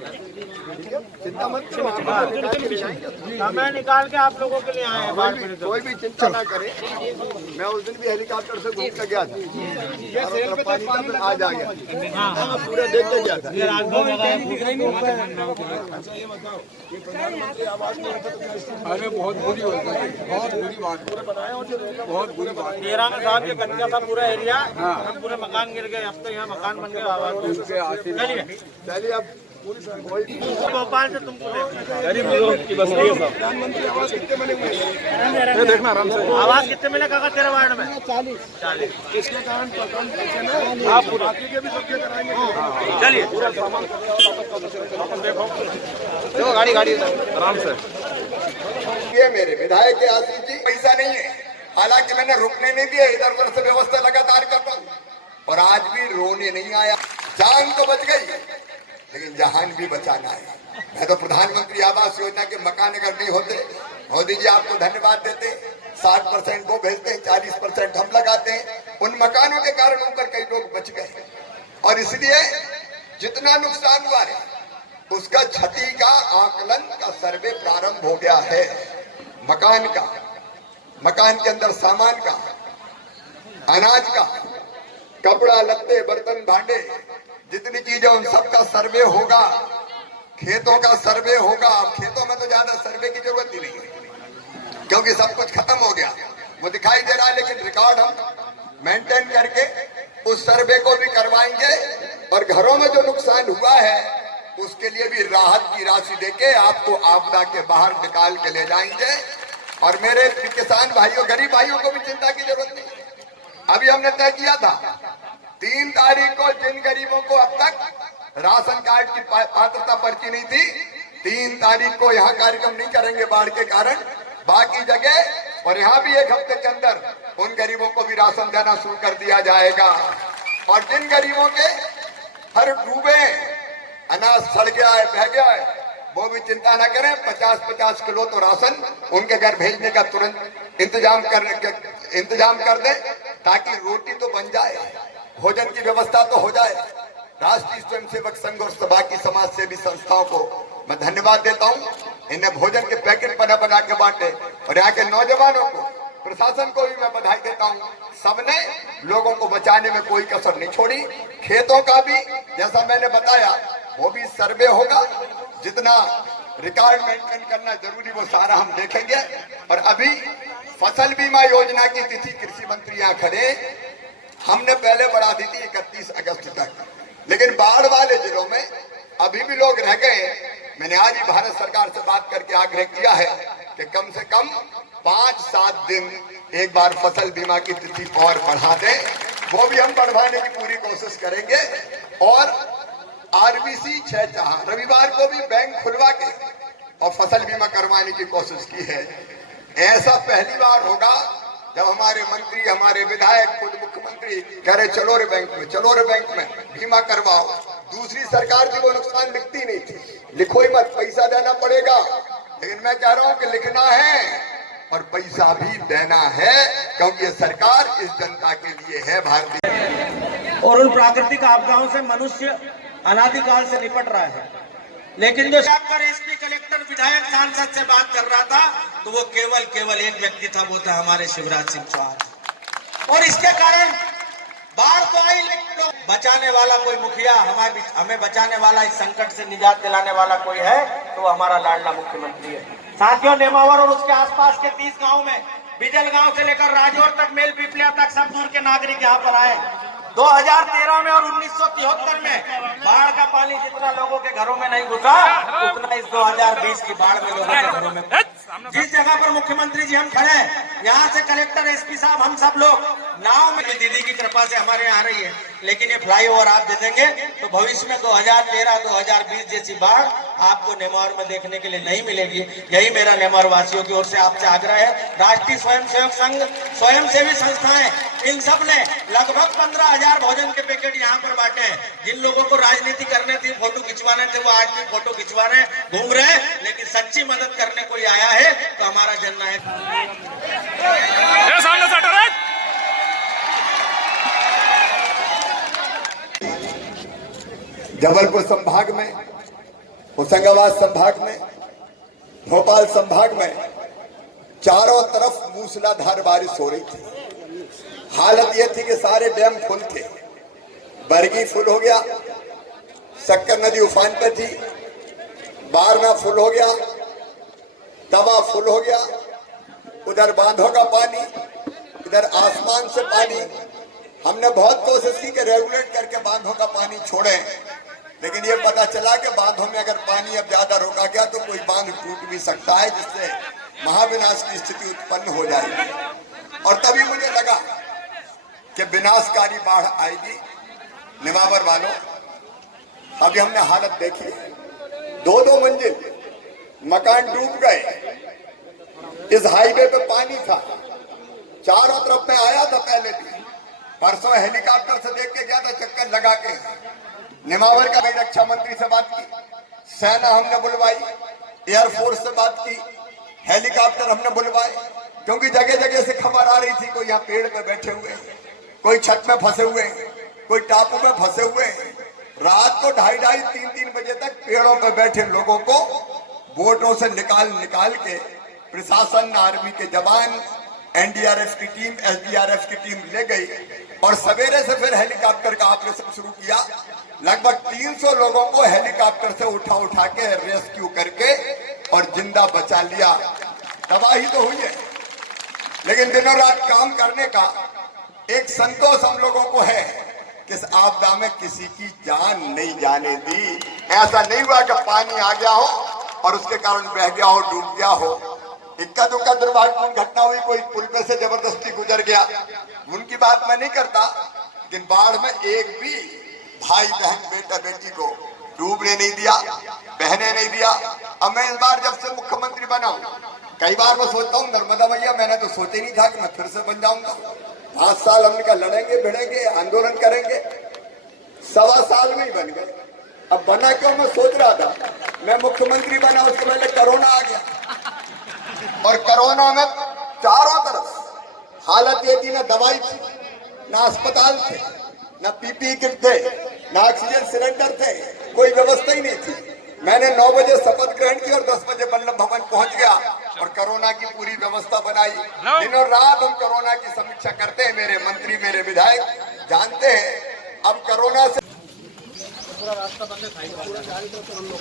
चिंता मत करो, समय निकाल के आप लोगों के लिए आए हैं। कोई भी चिंता ना करे। मैं उस दिन भी हेलीकॉप्टर से घूम के गया था, पानी का फिर आज आ गया, मैं पूरा देख के गया था। अरे बहुत बुरी बात है, बहुत बुरी बात, बहुत बुरी बात। 13 में साहब ये कच्चा था पूरा एरिया, पूरे मकान गिर गए। अब तो यहाँ मकान बन गए। चलिए अब भोपाल से तुमको गरीब लोगों की बस्ती है। प्रधानमंत्री आवास कितने बने हुए हैं? देखना आराम से। आवास कितने मिले काका तेरे वार्ड में? 40। इसके कारण आप बाकी के भी सबके कराएंगे। चलिए पूरा सामान देखो, गाड़ी आराम से। ये मेरे विधायक के आशीष जी पैसा नहीं है, हालांकि मैंने रुकने नहीं दिया, इधर उधर से व्यवस्था लगातार करता हूँ और आज भी रोने नहीं आया। जान तो बच गई लेकिन जहान भी बचाना है। मैं तो प्रधानमंत्री आवास योजना के मकान अगर नहीं होते, मोदी जी आपको धन्यवाद देते। 60% वो भेजते हैं, 40% हम लगाते हैं। उन मकानों के कारण ऊपर कई लोग बच गए और इसलिए जितना नुकसान हुआ है उसका क्षति का आकलन का सर्वे प्रारंभ हो गया है। मकान का, मकान के अंदर सामान का, अनाज का, कपड़ा लत्ते, बर्तन भांडे, जितनी चीजें उन सब का सर्वे होगा। खेतों का सर्वे होगा। अब खेतों में तो ज्यादा सर्वे की जरूरत ही नहीं है क्योंकि सब कुछ खत्म हो गया, वो दिखाई दे रहा है। लेकिन रिकॉर्ड हम मेंटेन करके उस सर्वे को भी करवाएंगे और घरों में जो नुकसान हुआ है उसके लिए भी राहत की राशि देके आपको आपदा के बाहर निकाल के ले जाएंगे। और मेरे किसान भाइयों, गरीब भाइयों को भी चिंता की जरूरत नहीं। अभी हमने तय किया था 3 तारीख को जिन गरीबों को अब तक राशन कार्ड की पात्रता पर्ची नहीं थी, 3 तारीख को यहाँ कार्यक्रम नहीं करेंगे बाढ़ के कारण, बाकी जगह और यहाँ भी 1 हफ्ते के अंदर उन गरीबों को भी राशन देना शुरू कर दिया जाएगा। और जिन गरीबों के हर डूबे, अनाज सड़ गया है, बह गया है, वो भी चिंता ना करें। 50-50 किलो तो राशन उनके घर भेजने का तुरंत इंतजाम कर दें ताकि रोटी तो बन जाए, भोजन की व्यवस्था तो हो जाए। राष्ट्रीय स्वयंसेवक संघ और बाकी समाज सेवी संस्थाओं को मैं धन्यवाद देता हूं। इन्हें भोजन के पैकेट बना के बांटे और यहाँ के नौजवानों को, प्रशासन को भी मैं बधाई देता हूं। सबने लोगों को बचाने में कोई कसर नहीं छोड़ी। खेतों का भी जैसा मैंने बताया वो भी सर्वे होगा। जितना रिकॉर्ड मेंटेन करना जरूरी वो सारा हम देखेंगे। और अभी फसल बीमा योजना की तिथि कृषि मंत्री यहाँ खड़े, हमने पहले बढ़ा दी थी 31 अगस्त तक, लेकिन बाढ़ वाले जिलों में अभी भी लोग रह गए। मैंने आज ही भारत सरकार से बात करके आग्रह किया है कि कम से कम 5-7 दिन एक बार फसल बीमा की तिथि और बढ़ा दें। वो भी हम बढ़वाने की पूरी कोशिश करेंगे। और आरबीसी 6 रविवार को भी बैंक खुलवा के और फसल बीमा करवाने की कोशिश की है। ऐसा पहली बार होगा जब हमारे मंत्री, हमारे विधायक, खुद मुख्यमंत्री कह रहे चलो रे बैंक में, चलो रे बैंक में बीमा करवाओ। दूसरी सरकार थी वो नुकसान लिखती नहीं थी, लिखो ही मत, पैसा देना पड़ेगा। लेकिन मैं कह रहा हूं कि लिखना है और पैसा भी देना है क्योंकि ये सरकार इस जनता के लिए है, भारतीय। और उन प्राकृतिक आपदाओं से मनुष्य अनादिकाल से निपट रहा है। लेकिन जो एसपी, कलेक्टर, विधायक, सांसद से बात कर रहा था तो वो केवल एक व्यक्ति था, वो था हमारे शिवराज सिंह चौहान। और इसके कारण बाढ़ तो आई, लेकिन बचाने वाला कोई मुखिया, हमें बचाने वाला, इस संकट से निजात दिलाने वाला कोई है तो हमारा लाडला मुख्यमंत्री है। साथियों, नेमावर और उसके आसपास के 30 गाँव में, बिजल गांव से लेकर राजौर तक, मेल पिपलिया तक सब दूर के नागरिक यहाँ पर आए। 2013 में और 1973 में बाढ़ का पानी जितना लोगों के घरों में नहीं घुसा, उतना इस 2020 की बाढ़ में लोगों के घरों में। जिस जगह पर मुख्यमंत्री जी हम खड़े हैं, यहाँ से कलेक्टर, एसपी साहब, हम सब लोग नाव में, दीदी की कृपा से हमारे यहाँ आ रही है। लेकिन ये फ्लाईओवर आप दे देंगे तो भविष्य में 2013-2020 जैसी बाढ़ आपको नेमावर में देखने के लिए नहीं मिलेगी। यही मेरा नेमावर वासियों की ओर से आपसे आग्रह है। राष्ट्रीय स्वयंसेवक संघ, स्वयंसेवी संस्थाएं, इन सब ने लगभग 15,000 भोजन के पैकेट यहाँ पर बांटे हैं। जिन लोगों को राजनीति करने थी, फोटो खिंचवाने थे, वो आज भी फोटो खिंचवाने घूम रहे हैं। लेकिन सच्ची मदद करने कोई आया है तो हमारा जननायक जबलपुर संभाग में होशंगाबाद संभाग में, भोपाल संभाग में चारों तरफ मूसलाधार बारिश हो रही थी। हालत यह थी कि सारे डैम फुल थे। बरगी फुल हो गया, शक्कर नदी उफान पे थी, बारना फुल हो गया, तवा फुल हो गया, उधर बांधों का पानी, इधर आसमान से पानी। हमने बहुत कोशिश की कि रेगुलेट करके बांधों का पानी छोड़े, लेकिन ये पता चला कि बांधों में अगर पानी अब ज्यादा रोका गया तो कोई बांध टूट भी सकता है, जिससे महाविनाश की स्थिति उत्पन्न हो जाएगी। और तभी मुझे लगा कि विनाशकारी बाढ़ आएगी। निमावर वालों, अभी हमने हालत देखी, 2-2 मंजिल मकान डूब गए। इस हाईवे पे पानी था, चारों तरफ में आया था पहले भी। परसों हेलीकॉप्टर से देख के गया था, चक्कर लगा के। निमावर का भाई रक्षा मंत्री से बात की, सेना हमने बुलवाई, एयरफोर्स से बात की, हेलीकॉप्टर हमने बुलवाए, क्योंकि जगह जगह से खबर आ रही थी कोई यहाँ पेड़ पे बैठे हुए, कोई छत में फंसे हुए, कोई टापू में फंसे हुए। रात को 2:30-3 बजे तक पेड़ों पे बैठे लोगों को बोटों से निकाल के प्रशासन, आर्मी के जवान, एनडीआरएफ की टीम, एसडीआरएफ की टीम ले गई और सवेरे से फिर हेलीकॉप्टर का ऑपरेशन शुरू किया। लगभग 300 लोगों को हेलीकॉप्टर से उठा के रेस्क्यू करके और जिंदा बचा लिया। तबाही तो हुई है, लेकिन दिनों रात काम करने का एक संतोष हम लोगों को है कि इस आपदा में किसी की जान नहीं जाने दी। ऐसा नहीं हुआ कि पानी आ गया हो और उसके कारण बह गया हो, डूब गया हो। इक्का दुक्का दुर्भाग्यपूर्ण घटना हुई, कोई पुल पे से जबरदस्ती गुजर गया, उनकी बात मैं नहीं करता, लेकिन बाढ़ में एक भी भाई बहन, बेटा बेटी को डूबने नहीं दिया, बहने नहीं दिया। अब मैं इस बार जब से मुख्यमंत्री बना हूं, कई बार मैं सोचता हूँ नर्मदा मैया, मैंने तो सोचा ही नहीं था कि मैं फिर से बन जाऊंगा। 5 साल हमने कहा लड़ेंगे, भिड़ेंगे, आंदोलन करेंगे, 1.25 साल में ही बन गए। अब बना क्यों, मैं सोच रहा था, मैं मुख्यमंत्री बना उसके पहले कोरोना आ गया, और कोरोना में चारों तरफ हालत ये थी, ना दवाई थी, ना अस्पताल थे, ना पीपीई किट थे, ना ऑक्सीजन सिलेंडर थे, कोई व्यवस्था ही नहीं थी। मैंने 9 बजे शपथ ग्रहण की और 10 बजे वल्लभ भवन पहुंच गया और कोरोना की पूरी व्यवस्था बनाई। दिनों रात हम कोरोना की समीक्षा करते हैं, मेरे मंत्री, मेरे विधायक जानते हैं। अब कोरोना से पूरा रास्ता बंद है, पूरा चारों तरफ हम लोग